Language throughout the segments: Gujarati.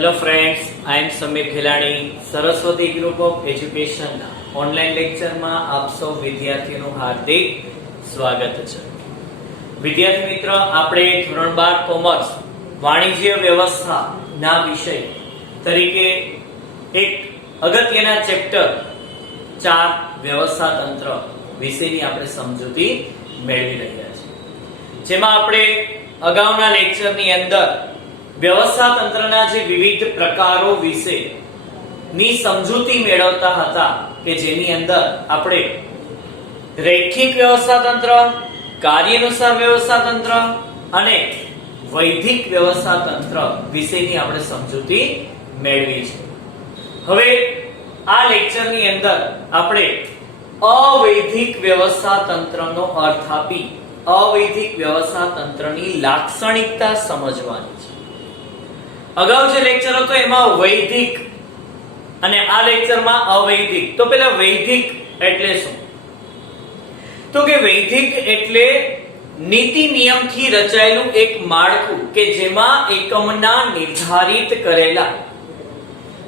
Hello friends, I am Samir Khelani. Saraswati group of education online લેક્ચરમાં આપ સૌ વિદ્યાર્થીઓનું હાર્દિક સ્વાગત છે. વિદ્યાર્થી મિત્રો, આપણે ધોરણ 12 કોમર્સ વાણિજ્ય વ્યવસ્થા ના વિષય તરીકે એક અગત્યના ચેપ્ટર 4 વ્યવસ્થા તંત્ર વિશેની આપણે સમજૂતી મેળવી રહ્યા છીએ. જેમાં આપણે અગાઉના લેક્ચરની અંદર વ્યવસ્થા તંત્રના જે વિવિધ પ્રકારો વિશે ની સમજૂતી મેળવતા હતા કે જેની અંદર આપણે રૈખિક વ્યવસ્થા તંત્ર, કાર્યાનુસાર વ્યવસ્થા તંત્ર અને વૈધિક વ્યવસ્થા તંત્ર વિશેની આપણે સમજૂતી મેળવી છે. હવે આ લેક્ચરની અંદર આપણે અવૈધિક વ્યવસ્થા તંત્રનો અર્થ આપી અવૈધિક વ્યવસ્થા તંત્રની લાક્ષણિકતા સમજવાની છે. અગાઉ જે લેક્ચર હતો એમાં વૈધિક અને આ લેક્ચરમાં અવૈધિક. તો પેલા વૈધિક એટલે શું? તો કે વૈધિક એટલે નીતિ નિયમથી રચાયેલું એક માળખું કે જેમાં એકમના નિર્ધારિત કરેલા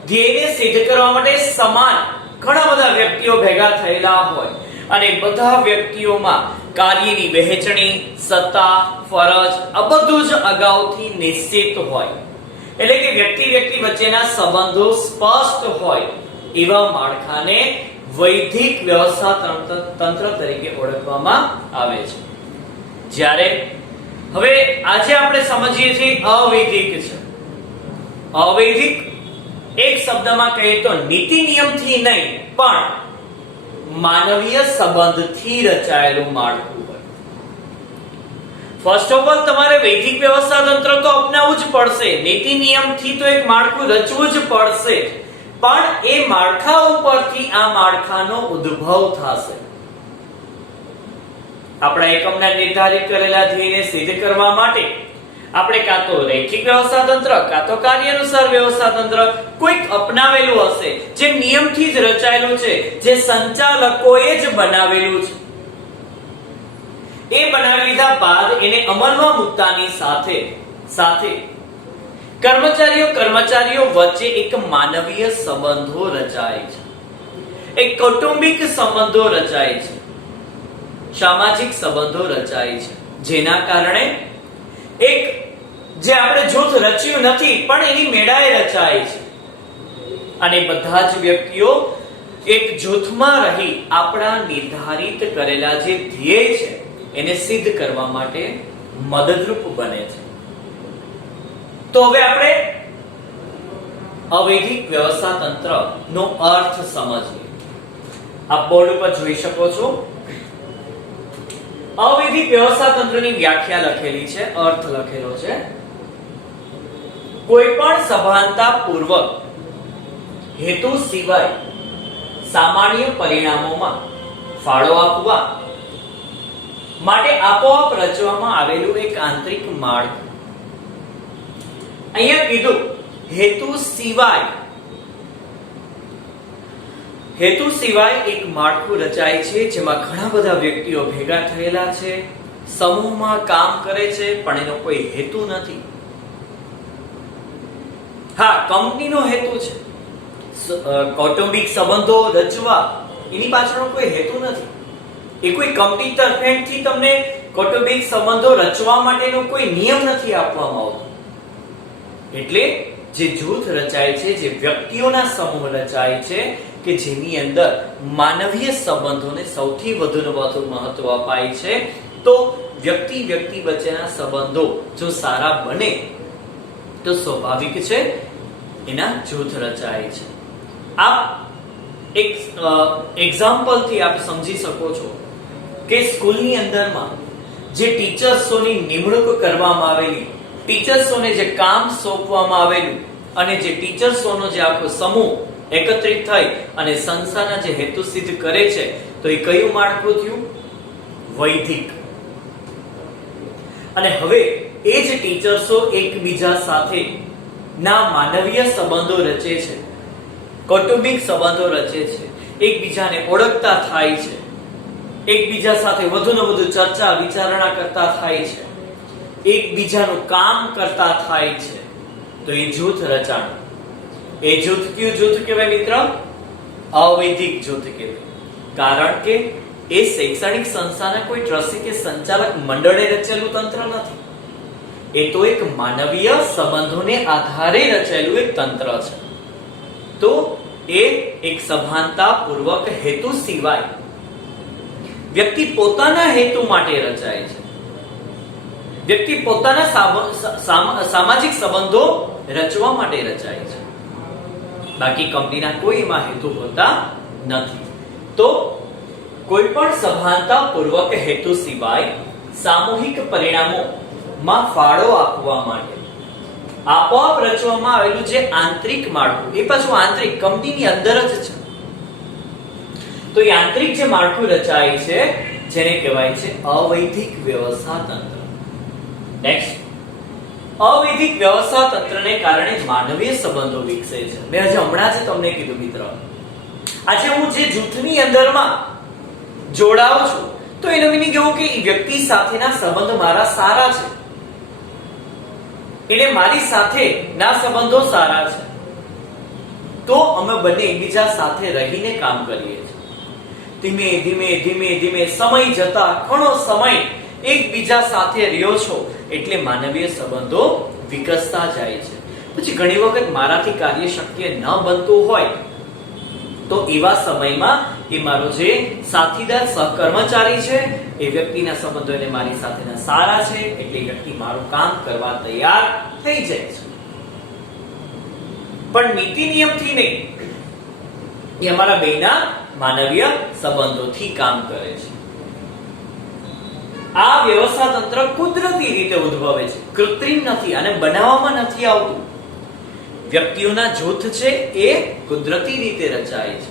ધ્યેયને સિદ્ધ કરવા માટે સમાન ઘણા બધા વ્યક્તિઓ ભેગા થયેલા હોય અને બધા વ્યક્તિઓમાં કાર્યની વહેંચણી, સત્તા, ફરજ આ બધું જ અગાઉથી નિશ્ચિત હોય. એટલે કે વ્યક્તિ વચ્ચેના સંબંધો સ્પષ્ટ હોય એવા માળખાને વૈધિક વ્યવસ્થા તંત્ર તરીકે ઓળખવામાં આવે છે. જ્યારે હવે આજે આપણે સમજીએ છીએ અવૈધિક છે. અવૈધિક એક શબ્દમાં કહીએ તો નીતિ નિયમથી નહીં પણ માનવીય સંબંધથી રચાયેલું માળખું હોય. ફર્સ્ટ ઓફ ઓલ તમારે વૈધિક વ્યવસ્થા તંત્ર તો અપનાવવું જ પડશે. નીતિ નિયમથી તો એક માળખું રચવું જ પડશે, પણ એ માળખા ઉપરથી આ માળખાનો ઉદ્ભવ થશે. આપણા એકમના નિર્ધારિત કરેલા ધ્યેયને સિદ્ધ કરવા માટે આપણે કાં તો રૈખિક વ્યવસ્થા તંત્ર કાં તો કાર્યાનુસાર વ્યવસ્થા તંત્ર કોઈક અપનાવેલું હશે, જે નિયમથી જ રચાયેલું છે, જે સંચાલકોએ જ બનાવેલું છે. એ બનાવી લીધા બાદ એને અમલમાં મૂકતાની સાથે કર્મચારીઓ વચ્ચે એક માનવીય સંબંધો રચાય છે, એક કૌટુંબિક સંબંધો રચાય છે, સામાજિક સંબંધો રચાય છે, જેના કારણે એક જે આપણે જૂથ રચ્યું નથી પણ એની મેળાએ રચાય છે અને બધા જ વ્યક્તિઓ એક જૂથમાં રહી આપણા નિર્ધારિત કરેલા જે ધ્યેય છે એને સિદ્ધ કરવા માટે મદદરૂપ બને છે. તો હવે આપણે અવૈધિક વ્યવસ્થા તંત્રનો અર્થ સમજીએ. આપ બોર્ડ ઉપર જોઈ શકો છો. અવૈધિક વ્યવસ્થા તંત્રની વ્યાખ્યા લખેલી છે, અર્થ લખેલો છે. કોઈ પણ સભાનતા પૂર્વક હેતુ સિવાય સામાન્ય પરિણામોમાં ફાળો આપવા માટે આપોઆપ રચવામાં આવેલું એક આંતરિક માળખું. અહીંયા કીધું હેતુ સિવાય એક માળખું રચાય છે, જેમાં ઘણા બધા વ્યક્તિઓ ભેગા થયેલા છે, સમૂહમાં કામ કરે છે, પણ એનો કોઈ હેતુ નથી. હા, કંપનીનો હેતુ છે, કૌટુંબિક સંબંધો રચવા, એની પાછળનો કોઈ હેતુ નથી. એ કોઈ કંપની તરફથી તમને કૌટુંબિક સંબંધો રચવા માટેનો કોઈ નિયમ નથી આપવામાં આવતો. એટલે જે જૂથ રચાય છે, જે વ્યક્તિઓના સમૂહ રચાય છે કે જેની અંદર માનવીય સંબંધોને સૌથી વધુ મહત્વ અપાય છે, તો વ્યક્તિ વચ્ચેના સંબંધો જો સારા બને તો સ્વાભાવિક છે એના જૂથ રચાય છે. આપ એક એક્ઝામ્પલ થી આપ સમજી શકો છો કે સ્કૂલની અંદરમાં જે ટીચર્સોની નિમણૂક કરવામાં આવેલી, ટીચર્સોને જે કામ સોંપવામાં આવેલું અને જે ટીચર્સોનો જે આખો સમૂહ એકત્રિત થઈ અને સંસ્થાના જે હેતુ સિદ્ધ કરે છે, તો એ કયું માળખું થયું? વૈધિક. અને હવે એ જ ટીચર્સો એકબીજા સાથે ના માનવીય સંબંધો રચે છે, કૌટુંબિક સંબંધો રચે છે, એકબીજાને ઓળખતા થાય છે, એકબીજા સાથે વધુને વધુ ચર્ચા વિચારણા કરતા થાય છે, એકબીજાનું કામ કરતા થાય છે, તો એ જૂથ રચાણ એ જૂથ કયું જૂથ કહેવાય મિત્ર? અવૈધિક જૂથ કહેવાય. કારણ કે એ શૈક્ષણિક સંસ્થાના કોઈ ટ્રસ્ટી કે સંચાલક મંડળે રચેલું તંત્ર નથી. એ તો એક માનવીય સંબંધોને આધારે રચાયેલું એક તંત્ર છે. તો એ એક સભાનતા પૂર્વક હેતુ સિવાય વ્યક્તિ પોતાના હેતુ માટે રચાય છે. વ્યક્તિ પોતાના સામાજિક સંબંધો રચવા માટે રચાય છે. બાકી કંપનીના કોઈ એમાં હેતુ હોતા નથી. તો કોઈ પણ સભાનતા પૂર્વક હેતુ સિવાય સામૂહિક પરિણામો માં ફાળો આપવા માટે આપોઆપ રચવામાં આવેલું જે આંતરિક માળખું, એ પાછું આંતરિક કંપનીની અંદર જ છે. તો એ આંતરિક જે માળખું રચાય છે જેને કહેવાય છે અવૈધિક વ્યવસ્થા તંત્ર. નેક્સ્ટ, અવૈધિક વ્યવસ્થા તંત્રને કારણે માનવીય સંબંધો વિકસે છે. મેં હજી હમણાં જ તમને કીધું મિત્ર, આજે હું જે જૂથની અંદરમાં જોડાઉં છું તો એનો મીનિંગ એવું કે વ્યક્તિ સાથેના સંબંધ મારા સારા છે, એટલે મારી સાથે ના સંબંધો સારા છે, તો અમે બંને એકબીજા સાથે રહીને કામ કરીએ છીએ. ધીમે ધીમે ધીમે ધીમે સમય જતા ઘણો સમય એકબીજા સાથે રહ્યો છો એટલે માનવીય સંબંધો વિકસતા જાય છે. પછી ઘણી વખત મારાથી કાર્ય શક્ય ન બનતું હોય તો એવા સમયમાં એ મારો જે સાથીદાર સહકર્મચારી છે એ વ્યક્તિના સંબંધો એને મારી સાથેના સારા છે એટલે વ્યક્તિ મારું કામ કરવા તૈયાર થઈ જાય છે. પણ નીતિ નિયમથી નહીં, એ અમારા બેના માનવીય સંબંધોથી કામ કરે છે. આ વ્યવસ્થા તંત્ર કુદરતી રીતે ઉદ્ભવે છે, કૃત્રિમ નથી અને બનાવવામાં નથી આવતું. વ્યક્તિઓના જૂથ છે એ કુદરતી રીતે રચાય છે.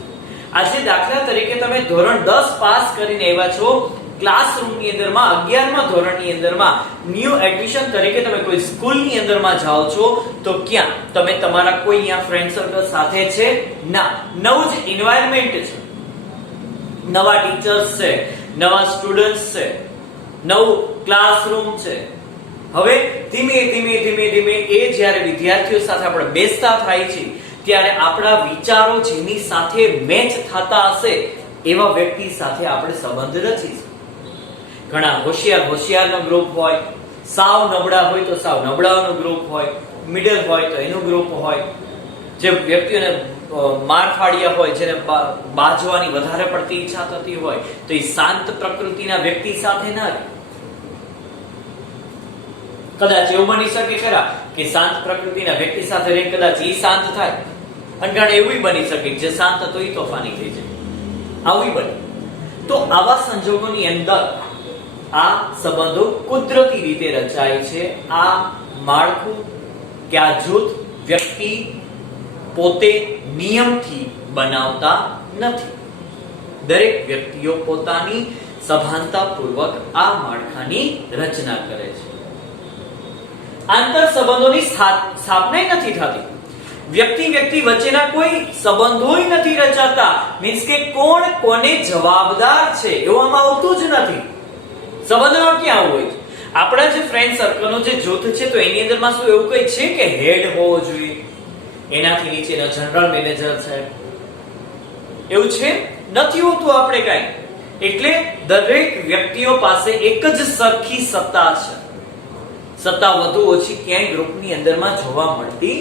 આજે દાખલા તરીકે તમે ધોરણ 10 પાસ કરીને આવ્યા છો, ક્લાસરૂમની અંદરમાં 11મા ધોરણની અંદરમાં ન્યૂ એડમિશન તરીકે તમે કોઈ સ્કૂલની અંદરમાં જાઓ છો તો ક્યાં તમે તમારા કોઈ અહીંયા ફ્રેન્ડ સર્કલ સાથે છે? ના. નવું જ એન્વાયરમેન્ટ છે, નવા ટીચર્સ છે, નવા સ્ટુડન્ટ્સ છે, નવું ક્લાસરૂમ છે. હવે ધીમે ધીમે ધીમે ધીમે એ જ્યારે વિદ્યાર્થીઓ સાથે આપણે બેસતા થાય છે ત્યારે આપણા વિચારો જેની સાથે મેચ થતા હશે એવા વ્યક્તિ સાથે આપણે સંબંધ રચીશું. ઘણા હોશિયારનો ગ્રુપ હોય, સાવ નબળા હોય તો સાવ નબળાનો ગ્રુપ હોય, મિડલ હોય તો એનો ગ્રુપ હોય. જે વ્યક્તિઓને માર ફાડ્યા હોય, જેને બાજવાની વધારે પડતી ઈચ્છા થતી હોય તો એ શાંત પ્રકૃતિના વ્યક્તિ સાથે ના રહે. કદાચ એવું બની શકે ખરા કે શાંત પ્રકૃતિના વ્યક્તિ સાથે રહી કદાચ એ શાંત થાય, અને ઘણા એવું બની શકે જે શાંત હતો એ તોફાની થઈ જાય. આવું બને. તો આવા સંજોગોની અંદર આ સંબંધો કુદરતી રીતે રચાય છે. આ માળખું કે આ જૂથ વ્યક્તિ પોતે નિયમથી બનાવતા નથી. દરેક વ્યક્તિઓ પોતાની સભાનતાપૂર્વક આ માળખાની રચના કરે છે. આંતર સંબંધોની સ્થાપના નથી થતી. વ્યક્તિ વચ્ચેના કોઈ સંબંધોય નથી રચાતા. મીન્સ કે કોણ કોને જવાબદાર છે એવું આમાં આવતું જ નથી. સંબંધોમાં ક્યાં હોય છે? આપણા જે ફ્રેન્ડ સર્કલનો જે જૂથ છે તો એની અંદરમાં શું એવું કઈ છે કે હેડ હોવો જોઈએ, એનાથી નીચેનો જનરલ મેનેજર છે, એવું છે? નથી હોતું આપણે કાઈ. એટલે દરેક વ્યક્તિઓ પાસે એક જ સરખી સત્તા છે. સત્તા વધુ ઓછી ક્યાંય ગ્રુપની અંદરમાં જોવા મળતી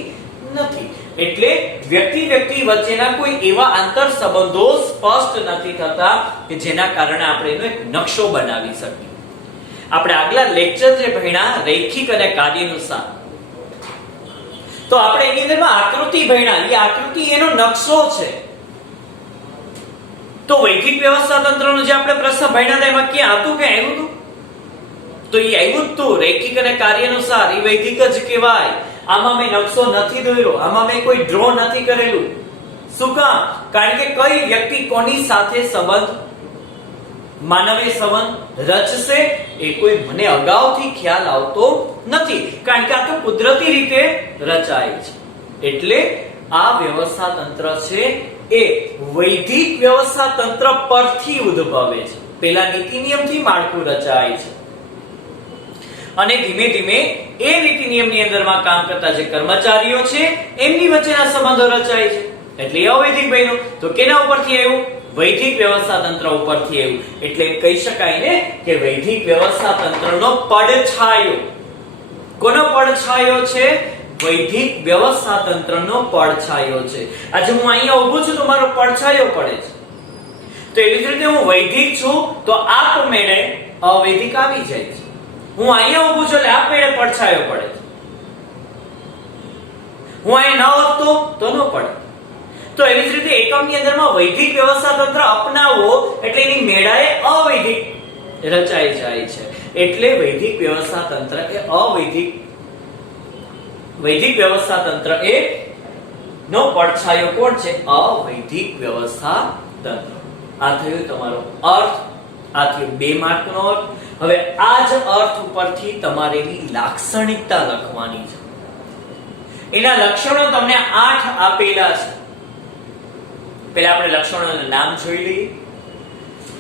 નથી. એટલે વ્યક્તિ વચ્ચેના કોઈ એવા આંતર સંબંધો સ્પષ્ટ નથી થતા કે જેના કારણે આપણે એનો એક નકશો બનાવી શકીએ. આપણે આગલા લેક્ચર જે ભણ્યા રૈખિક અને કાર્યાનુસાર, તો આપણે એની અંદરમાં આકૃતિ ભણ્યા. એ આકૃતિ એનો નકશો છે. તો વૈદિક વ્યવસ્થા તંત્રનો જે આપણે પ્રશ્ન ભણ્યા હતા એમાં ક્યાં હતું કે આવ્યું હતું? તો એ આવ્યું જ તું. રૈખિક અને કાર્યાનુસાર એ વૈદિક જ કહેવાય. આમાં મેં નકશો નથી દોર્યો, આમાં મેં કોઈ ડ્રો નથી કરેલું. શું કામ? કારણ કે કઈ વ્યક્તિ કોની સાથે સંબંધ, માનવીય સંબંધ રચશે એ કોઈ મને અગાઉથી ખ્યાલ આવતો નથી. કારણ કે આ તો કુદરતી રીતે રચાય છે. એટલે આ વ્યવસ્થા તંત્ર છે એ વૈદિક વ્યવસ્થા તંત્ર પરથી ઉદ્ભવે છે. પેલા નીતિ નિયમથી માળખું રચાય છે. અને ધીમે ધીમે એ નીતિ નિયમની અંદરમાં કામ કરતા જે કર્મચારીઓ છે એમની વચ્ચેના સંબંધો રચાય છે, એટલે અવૈધિક બન્યું. તો કેના ઉપરથી આવ્યું? વૈધિક વ્યવસ્થા તંત્ર ઉપરથી આવ્યું. એટલે કહી શકાય ને કે વૈધિક વ્યવસ્થા તંત્રનો પડછાયો, કોનો પડછાયો છે? વૈધિક વ્યવસ્થા તંત્રનો પડછાયો છે. આજે હું અહીંયા ઊભો છું તો મારો પડછાયો પડે છે, તો એવી જ રીતે હું વૈધિક છું તો આપમેળે અવૈધિક આવી જાય છે. હું અહીંયા ઊભો છું એટલે આપમેળે પડછાયો પડે છે. હું અહીંયા ન હોત તો ન પડે. તો એવી જ રીતે એકમની અંદરમાં વૈધિક વ્યવસ્થા તંત્ર અપનાવો એટલે એની મેળાએ અવૈધિક રચાઈ જાય છે. એટલે વૈધિક વ્યવસ્થા તંત્ર એ વૈધિક વ્યવસ્થા તંત્ર એ નો પડછાયો કોણ છે? અવૈધિક વ્યવસ્થા તંત્ર. આ થયું તમારો અર્થ. આ થયું 2 માર્કનો અર્થ. હવે આ જ અર્થ ઉપરથી તમારે એની લાક્ષણિકતા લખવાની છે. એના લક્ષણો તમને 8 આપેલા છે. પહેલા આપણે લક્ષણોના નામ જોઈ લઈએ.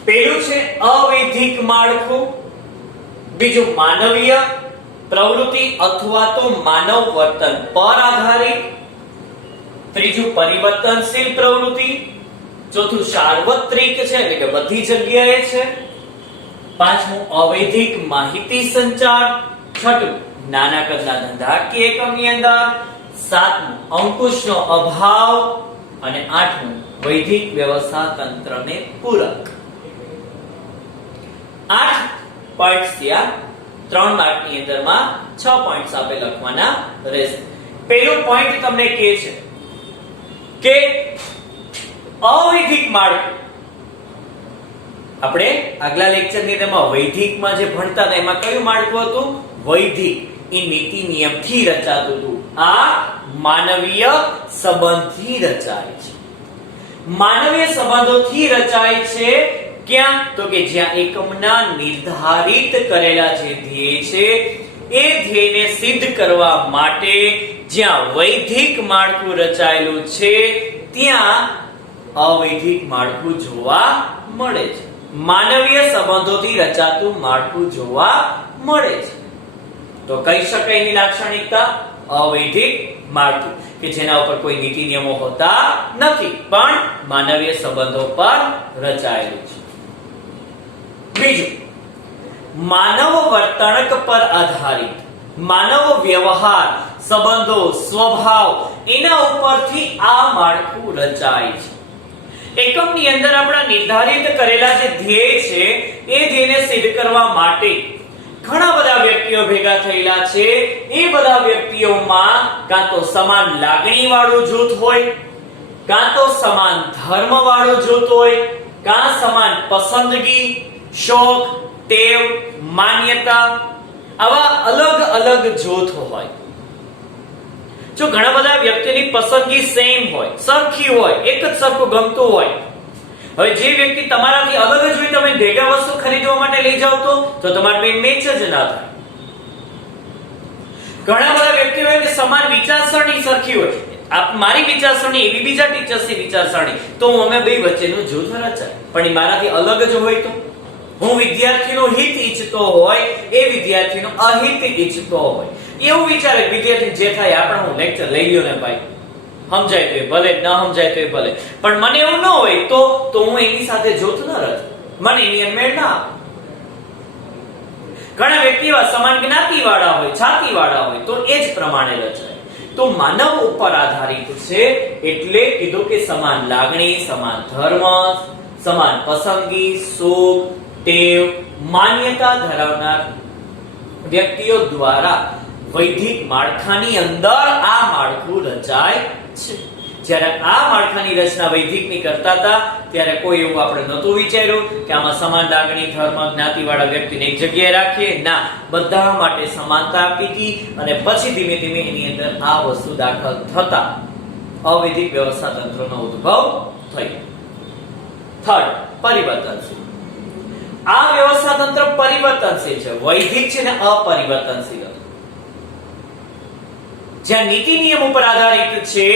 પહેલું છે અવૈધિક માળખું, બીજું માનવીય પ્રવૃત્તિ અથવા તો માનવ વર્તન પર આધારિત, ત્રીજું પરિવર્તનશીલ પ્રવૃત્તિ, ચોથું સાર્વત્રિક છે એટલે કે બધી જગ્યાએ છે, પાંચમું અવૈધિક માહિતી સંચાર, છઠ્ઠું નાના કદના ધંધાકીય એકમની અંદર, સાતમું અંકુશનો અભાવ અને આઠમું વૈધિક વ્યવસ્થા તંત્રને પૂરક. 8 પોઈન્ટ્સ થયા. 3 માર્કની અંદરમાં 6 પોઈન્ટ્સ આપે લખવાના રહેશે. પહેલો પોઈન્ટ તમને કહે છે કે અવૈધિક માળખું. આપણે આગલા લેક્ચરની અંદરમાં વૈધિકમાં જે ભણતા હતા એમાં કયું માળખું હતું? વૈધિક. એ નીતિ નિયમથી રચાતું હતું. આ માનવીય સંબંધથી રચાય છે. માનવીય સંબંધોથી રચાય છે. ક્યાં? તો કે જ્યાં એકમના નિર્ધારિત કરેલા જે ધ્યેય છે એ ધ્યેયને સિદ્ધ કરવા માટે જ્યાં વૈધિક માળખું રચાયેલું છે ત્યાં અવૈધિક માળખું જોવા મળે છે. માનવીય સંબંધોથી રચાતું માળખું જોવા મળે છે. તો કહી શકાય એની લાક્ષણિકતા અવૈધિક માળખું કે જેના ઉપર કોઈ નીતિ નિયમો હોતા નથી પણ માનવીય સંબંધો પર રચાયેલું છે. બીજું માનવ વર્તણૂક પર આધારિત, માનવ વ્યવહાર, સંબંધો, સ્વભાવ એના ઉપરથી આ માળખું રચાય છે. એકમની અંદર આપણા નિર્ધારિત કરેલા જે ધ્યેય છે એ ધ્યેયને સિદ્ધ કરવા માટે ઘણા બધા વ્યક્તિઓ ભેગા થયેલા છે. એ બધા વ્યક્તિઓમાં કાં તો સમાન લાગણી વાળું જૂથ હોય, કાં તો સમાન ધર્મ વાળું જૂથ હોય, કાં સમાન પસંદગી, શોખ, ટેવ, માન્યતા આવા અલગ અલગ જૂથ હોય. જો ઘણા બધા વ્યક્તિની પસંદગી સેમ હોય, સરખી હોય, એક જ સરખું ગમતું હોય, હવે જે વ્યક્તિ તમારાથી અલગ જ હોય તમે ભેગા વસ્તુ ખરીદવા માટે લઈ જાવ તો તમારે મેચ જ ના થાય. ઘણા બધા વ્યક્તિઓ હોય કે સમાન વિચારસરણી સરખી હોય, મારી વિચારસરણી એવી બીજા ટીચર્સની વિચારસરણી, તો અમે બે વચ્ચેનું જૂથ રચાય. પણ એ મારાથી અલગ જ હોય તો હું વિદ્યાર્થીનું હિત ઈચ્છતો હોય, એ વિદ્યાર્થીનું અહિત ઈચ્છતો હોય. એવું વિચારે વિદ્યાર્થી જે થાય આપણે હું લેક્ચર લઈ લ્યો ને ભાઈ, સમજાય તો ભલે, ન સમજાય તો ભલે, પણ મને એવું ન હોય તો હું એની સાથે જૂથ ન રચું, મને એની મેળ ના આવે. ઘણા વ્યક્તિ એવા સમાન જ્ઞાતિ વાળા હોય, જાતિ વાળા હોય તો એ જ પ્રમાણે રચાય. તો માનવ ઉપર આધારિત છે એટલે કીધું કે સમાન લાગણી, સમાન ધર્મ, સમાન પસંદગી, સુખ, ટેવ, માન્યતા ધરાવનાર વ્યક્તિઓ દ્વારા વૈધિક માળખાની અંદર આ માળખું રચાય છે. જ્યારે આ માળખાની રચના વૈધિકની કરતા હતા ત્યારે કોઈ એવું આપણે નહોતું વિચાર્યું કે આમાં સમાન લાગણી, ધર્મ, જ્ઞાતિ વાળા વ્યક્તિને એક જગ્યાએ રાખીએ. ના, બધા માટે સમાનતા આપી હતી અને પછી ધીમે ધીમે એની અંદર આ વસ્તુ દાખલ થતા અવૈધિક વ્યવસ્થા તંત્રનો ઉદ્ભવ થયો. થર્ડ, પરિવર્તનશીલ. આ વ્યવસ્થા તંત્ર પરિવર્તનશીલ છે. વૈધિક છે ને અપરિવર્તનશીલ. જ્યાં નીતિ નિયમ ઉપર આધારિત છે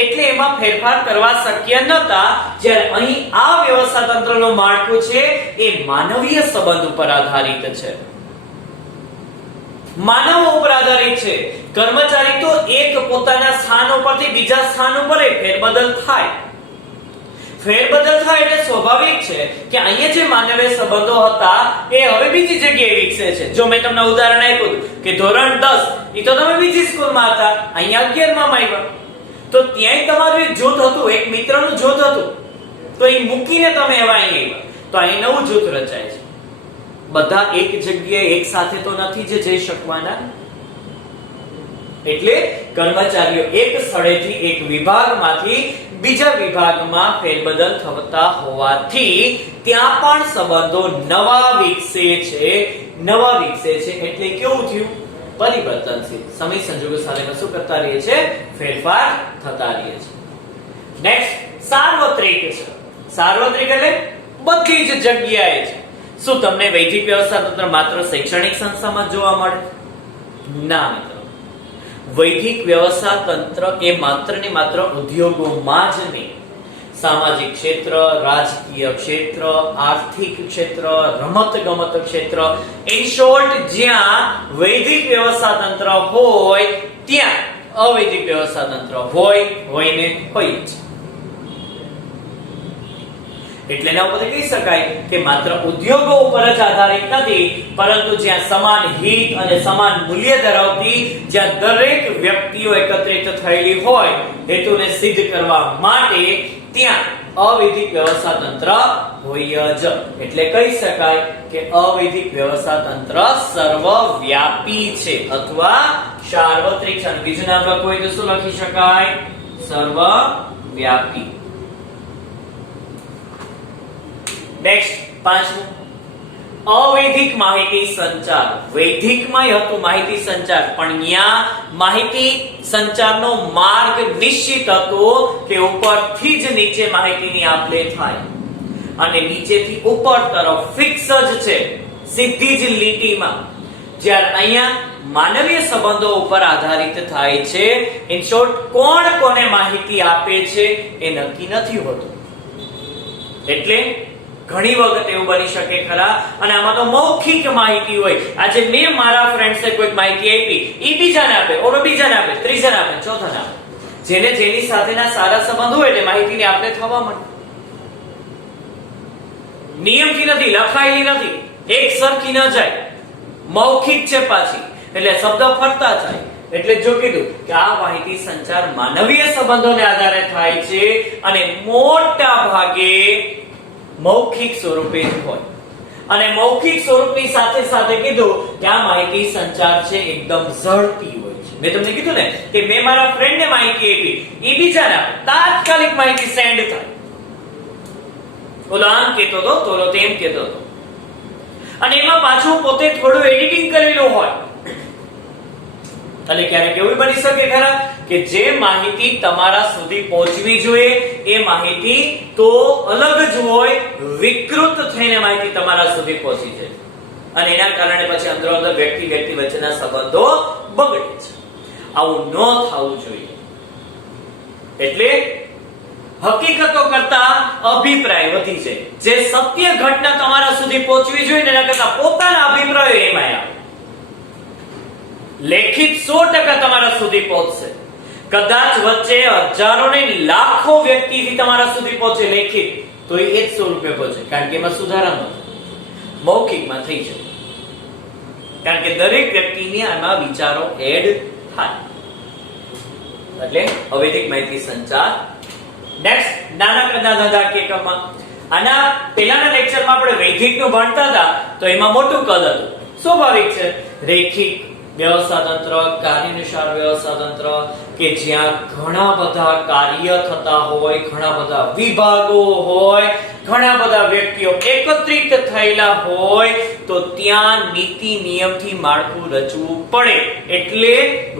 એટલે એમાં ફેરફાર કરવા શક્ય નહોતા, જ્યારે અહીં આ વ્યવસ્થા તંત્રનું માળખું છે એ માનવીય સંબંધ ઉપર આધારિત છે. માનવો ઉપર આધારિત છે. કર્મચારી તો એક પોતાના સ્થાન ઉપરથી બીજા સ્થાન ઉપર ફેરબદલ થાય. ફેરબદલ થાય એટલે સ્વાભાવિક છે કે અહીંયા જે માનવીય સંબંધો હતા એ હવે બીજી જગ્યાએ વિકસે છે. જો મેં તમને ઉદાહરણ આપ્યું કે ધોરણ 10 ઈ તો તમે બીજી સ્કૂલમાં હતા, અહીંયા 11 માં આવ્યા, તો ત્યાંય તમારું એક જૂથ હતું, એક મિત્રનું જૂથ હતું, તો એ મૂકીને તમે એવા અહીં આવ્યા, તો અહીં નવું જૂથ રચાય છે. બધા એક જગ્યાએ એક સાથે તો નથી જે જઈ શકવાના. એટલે કર્મચારીઓ એક સ્થળેથી એક વિભાગમાંથી બીજા વિભાગમાં ફેરબદલ થતા હોવાથી ત્યાં પણ સંબંધો નવા વિકસે છે. એટલે કેવું થયું? પરિવર્તનશીલ. સમય સંજોગો સાથે શું કરતા રહીએ છે? ફેરફાર થતા રહીએ છે. નેક્સ્ટ સાર્વત્રિક છે. સાર્વત્રિક એટલે બધી જ જગ્યાએ છે. શું તમને વૈદિક વ્યવસ્થા તંત્ર માત્ર શૈક્ષણિક સંસ્થામાં જોવા મળે? ના મિત્રો, વૈદિક વ્યવસ્થા તંત્ર એ માત્ર ને માત્ર ઉદ્યોગોમાં જ નહીં, સામાજિક ક્ષેત્ર, રાજકીય ક્ષેત્ર, આર્થિક ક્ષેત્ર, રમત-ગમત ક્ષેત્ર, ઇન શોર્ટ જ્યાં વૈદિક વ્યવસ્થા તંત્ર હોય ત્યાં અવૈદિક વ્યવસ્થા તંત્ર હોય ને હોય જ. એટલે એના ઉપર કહી શકાય કે માત્ર ઉદ્યોગો ઉપર જ આધારિત નથી, પરંતુ જ્યાં સમાન હિત અને સમાન મૂલ્ય ધરાવતી, જ્યાં દરેક વ્યક્તિઓ એકત્રિત થયેલી હોય હેતુને સિદ્ધ કરવા માટે, ત્યાં અવૈદિક વ્યવસ્થા તંત્ર હોય જ. એટલે કહી શકાય કે અવૈદિક વ્યવસ્થા તંત્ર સર્વવ્યાપી છે અથવા સાર્વત્રિક છે. બીજું નામ લખવું હોય તો શું લખી શકાય? સર્વવ્યાપી. નેક્સ્ટ પાંચમું, અવૈધિક માહિતી સંચાર. વૈદિકમાં હતું માહિતી સંચાર, પણ ત્યાં માહિતી સંચારનો માર્ગ નિશ્ચિત હતો કે ઉપરથી જ નીચે માહિતીની આપ-લે થાય અને નીચેથી ઉપર તરફ ફિક્સ જ છે, સીધી જ લીટીમાં. જ્યારે અહીંયા માનવીય સંબંધો ઉપર આધારિત થાય છે. ઇન શોર્ટ કોણ કોને માહિતી આપે છે એ નક્કી નથી હોતું. એટલે ઘણી વખત એવું બની શકે ખરા, અને આમાં તો મૌખિક માહિતી હોય. આજે મેં મારા ફ્રેન્ડ્સને કોઈ માહિતી આપી, ઈ બીજાને આપે, ઓલો બીજાને આપે, ત્રીજાને આપે, ચોથાને આપે. જેને જેની સાથેના સારા સંબંધ હોય એટલે માહિતીની આપલે થવા માંડે. નિયમથી નથી, લખાયેલી નથી, એક સરખી ન જાય, મૌખિક છે પાછી, એટલે શબ્દ ફરતા જાય. એટલે જો કીધું કે આ માહિતી સંચાર માનવીય સંબંધોને આધારે થાય છે અને મોટા ભાગે મૌખિક સ્વરૂપે જ હોય. અને મૌખિક સ્વરૂપની સાથે સાથે કીધું કે આ માહિતી સંચાર છે એકદમ ઝડપી હોય છે. મેં તમને કીધું ને કે મેં મારા ફ્રેન્ડને માહિતી આપી, ઈ બીજાને તાત્કાલિક માહિતી સેન્ડ થાય. ઓલો આમ કહેતો હતો, તોલો તેમ કહેતો હતો, અને એમાં પાછું પોતે થોડું એડિટિંગ કરેલું હોય. અને ક્યારેક એવું બની શકે ખરા કે જે માહિતી તમારા સુધી પહોંચવી જોઈએ એ માહિતી તો અલગ જ હોય, વિકૃત થઈને માહિતી તમારા સુધી પહોંચી જાય અને એના કારણે પછી અંદરો અંદર વ્યક્તિ વચ્ચેના સંબંધો બગડે છે. આવું ન થવું જોઈએ. એટલે હકીકતો કરતા અભિપ્રાય વધી જાય. જે સત્ય ઘટના તમારા સુધી પહોંચવી જોઈએ એના કરતા પોતાના અભિપ્રાયો એમાં આવે. લેખિત 100% તમારા સુધી પહોંચશે. કદાચ વચ્ચે હજારો ને લાખો વ્યક્તિથી તમારા સુધી પહોંચે લેખિત, તો એ 100 રૂપિયા પહોંચે, કારણ કે એમાં સુધારા નથી. મૌખિકમાં થઈ જાય, કારણ કે દરેક વ્યક્તિની આમાં વિચારો એડ થાય. એટલે અવૈધિક માહિતી સંચાર. નેક્સ્ટ, નાનકડા ધંધાકીય એકમમાં. આના પહેલાના લેક્ચરમાં આપણે વૈદિકનું ભણતા હતા તો એમાં મોટું કદ હતું. સ્વાભાવિક છે. રેખિક વ્યવસ્થા તંત્ર, કાર્યાનુસાર વ્યવસ્થા તંત્ર, કે જ્યાં ઘણા બધા કાર્ય થતા હોય, ઘણા બધા વિભાગો હોય, ઘણા બધા વ્યક્તિઓ એકત્રિત થયેલા હોય, તો ત્યાં નીતિ નિયમથી માળખું રચવું પડે. એટલે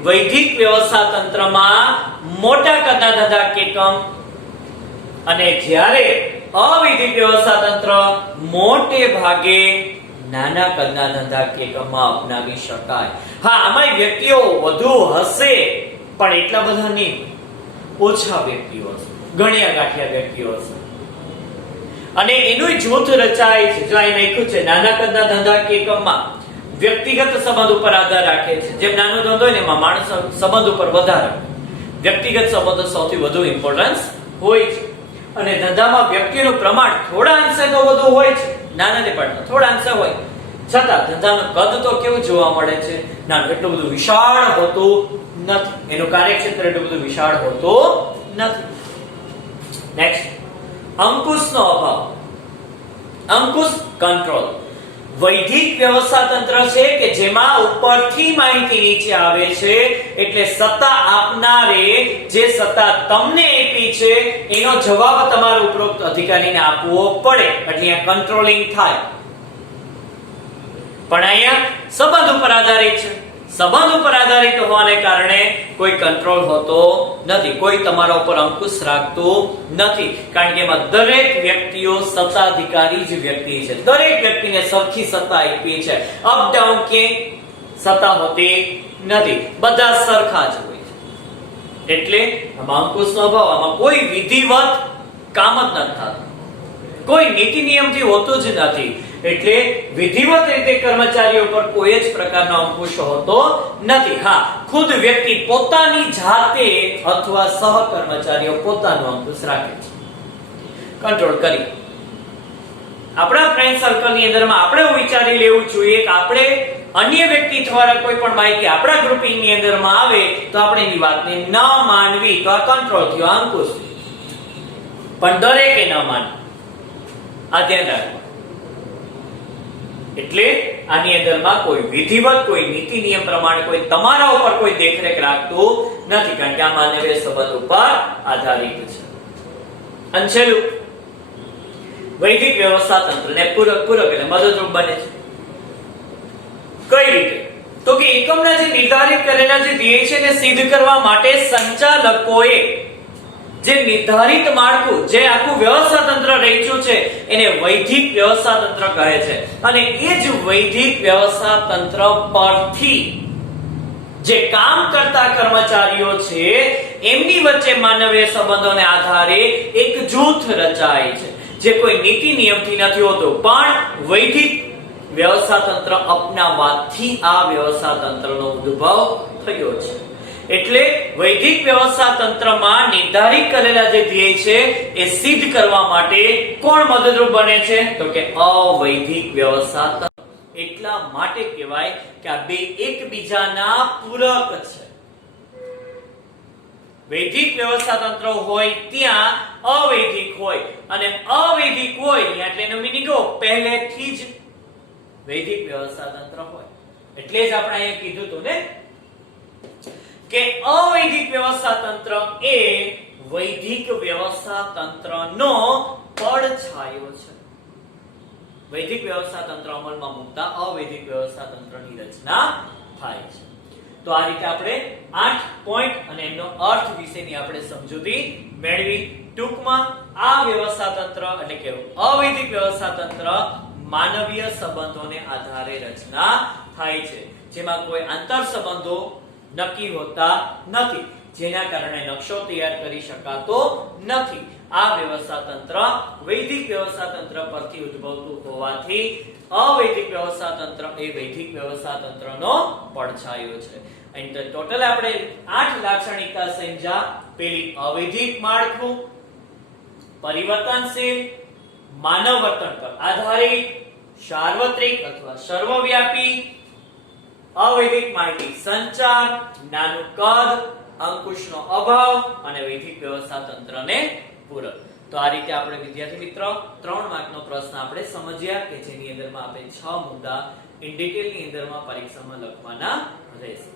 વૈદિક વ્યવસ્થા તંત્રમાં મોટા કદના ધંધાકીય એકમ, અને જ્યારે અવૈદિક વ્યવસ્થા તંત્ર મોટે ભાગે નાના કદના ધંધાકીય એકમમાં અપનાવી શકાય. હા, આમાં વ્યક્તિઓ વધુ હશે પણ એટલા બધા નહીં, ઓછા વ્યક્તિઓ હશે, ગણ્યા ગાંઠિયા વ્યક્તિઓ હશે, અને એનું જૂથ રચાય છે. જો અહીં લખ્યું છે નાના કદના ધંધાકીય એકમમાં વ્યક્તિગત સંબંધ ઉપર આધાર રાખે છે. જેમ નાનો ધંધો હોય ને એમાં માણસ સંબંધ ઉપર વધારે, વ્યક્તિગત સંબંધો સૌથી વધુ ઇમ્પોર્ટન્સ હોય છે. અને ધંધામાં વ્યક્તિનું પ્રમાણ થોડા અંશે તો વધુ હોય છે, નાના ડિપાર્ટમેન્ટ થોડા અંશે હોય, છતાં ધંધાનું કદ તો કેવું જોવા મળે છે? નાનું, એટલું બધું વિશાળ હોતું નથી, એનું કાર્યક્ષેત્ર એટલું બધું વિશાળ હોતું નથી. નેક્સ્ટ, અંકુશનો અભાવ. અંકુશ કંટ્રોલ. વૈધિક વ્યવસ્થા તંત્ર છે કે જેમાં ઉપરથી માહિતી નીચે આવે છે, એટલે સત્તા આપનારે જે સત્તા તમને આપી છે એનો જવાબ તમારા ઉપરોક્ત અધિકારીને આપવો પડે, એટલે આ કંટ્રોલિંગ થાય. પણ અહીંયા સંબંધ ઉપર આધારિત છે. સંબંધ ઉપર આધારિત હોવાને કારણે કોઈ કંટ્રોલ હોતો નથી, કોઈ તમારા ઉપર અંકુશ રાખતું નથી, કારણ કે એમાં દરેક વ્યક્તિઓ સત્તાધિકારી જ વ્યક્તિ છે. દરેક વ્યક્તિને સરખી સત્તા આપી છે. અપ ડાઉન કે સત્તા હોતી નથી, બધા સરખા જ હોય છે. એટલે આમાં અંકુશનો અભાવ, આમાં કોઈ વિધિવત કામ જ નથી થતું, કોઈ નીતિ નિયમથી હોતું જ નથી. એટલે વિધિવત રીતે કર્મચારીઓ પર કોઈ જ પ્રકારનો અંકુશ હોતો નથી. હા, ખુદ વ્યક્તિ પોતાની જાતે અથવા સહકર્મચારીઓ પોતાનો અંકુશ રાખે છે, કંટ્રોલ કરી. આપણા ફ્રેન્ડ સર્કલની અંદરમાં આપણે એવું વિચારી લેવું જોઈએ કે આપણે અન્ય વ્યક્તિ દ્વારા કોઈ પણ માહિતી આપણા ગ્રુપિંગની અંદરમાં આવે તો આપણે એની વાતને ન માનવી, તો આ કંટ્રોલ થયો, અંકુશ. પણ દરેકે ન માનવું, આ ધ્યાન રાખવું. એટલે આની અંદરમાં કોઈ વિધિવત, કોઈ નીતિ નિયમ પ્રમાણે કોઈ તમારા ઉપર કોઈ દેખરેખ રાખતું નથી, કારણ કે આ માનવીય સંબંધ ઉપર આધારિત છે. અને છેલ્લું, વૈધિક વ્યવસ્થા તંત્રને પૂરક એટલે મદદરૂપ બને છે. કઈ રીતે? તો કે એકમના જે નિર્ધારિત કરેલા જે ધ્યેય છે એને સિદ્ધ કરવા માટે સંચાલકોએ જે નિર્ધારિત માળખું, જે આખું વ્યવસ્થા તંત્ર રચ્યું છે એને વૈધિક વ્યવસ્થા તંત્ર કહે છે. અને એ જ વૈધિક વ્યવસ્થા તંત્ર પરથી જે કામ કરતા કર્મચારીઓ છે એમની વચ્ચે માનવીય સંબંધોને આધારે એક જૂથ રચાય છે, જે કોઈ નીતિ નિયમથી નથી હોતું, પણ વૈધિક વ્યવસ્થા તંત્ર અપનાવવાથી આ વ્યવસ્થા તંત્રનો ઉદ્ભવ થયો છે. એટલે વૈધિક વ્યવસ્થા તંત્રમાં નિર્ધારિત કરેલા જે ધ્યેય છે એ સિદ્ધ કરવા માટે કોણ મદદરૂપ બને છે? તો કે અવૈધિક વ્યવસ્થા તંત્ર. એટલા માટે કહેવાય કે આ બે એકબીજાના પૂરક છે. વૈધિક વ્યવસ્થા તંત્ર હોય ત્યાં અવૈધિક હોય, અને અવૈધિક હોય એટલે એનો મીનિંગ પહેલેથી જ વૈધિક વ્યવસ્થા તંત્ર હોય. એટલે જ આપણે અહીંયા કીધું હતું ને કે અવૈધિક વ્યવસ્થા તંત્ર એ વૈધિક વ્યવસ્થા તંત્રનો પડછાયો છે. વૈધિક વ્યવસ્થા તંત્ર અમલમાં મૂકતા અવૈધિક વ્યવસ્થા તંત્રની રચના થાય છે. તો આ રીતે આપણે 8 પોઈન્ટ અને એનો અર્થ વિશેની આપણે સમજૂતી મેળવી. ટૂંકમાં આ વ્યવસ્થા તંત્ર એટલે કે અવૈધિક વ્યવસ્થા તંત્ર માનવીય સંબંધોને આધારે રચના થાય છે, જેમાં કોઈ આંતર સંબંધો નક્કી હોતા નથી, જેના કારણે નકશો તૈયાર કરી શકાતો નથી. આ વ્યવસ્થા તંત્ર વૈધિક વ્યવસ્થા તંત્ર પરથી ઉદ્ભવતું હોવાથી અવૈધિક વ્યવસ્થા તંત્ર એ વૈધિક વ્યવસ્થા તંત્રનો પડછાયો છે. અહીં ટોટલ આપણે 8 લાક્ષણિકતા સમજ્યા. પેલી અવૈધિક માળખું, પરિવર્તનશીલ, માનવ વર્તન પર આધારિત, સાર્વત્રિક અથવા સર્વવ્યાપી, અવૈધિક માહિતી સંચાર, નાનું કદ, અંકુશનો અભાવ અને વૈધિક વ્યવસ્થા તંત્રને પૂરક. તો આ રીતે આપણે વિદ્યાર્થી મિત્રો 3 માર્કનો પ્રશ્ન આપણે સમજ્યા કે જેની અંદરમાં આપણે 6 મુદ્દા ઇન ડિટેલની અંદરમાં પરીક્ષામાં લખવાના રહેશે.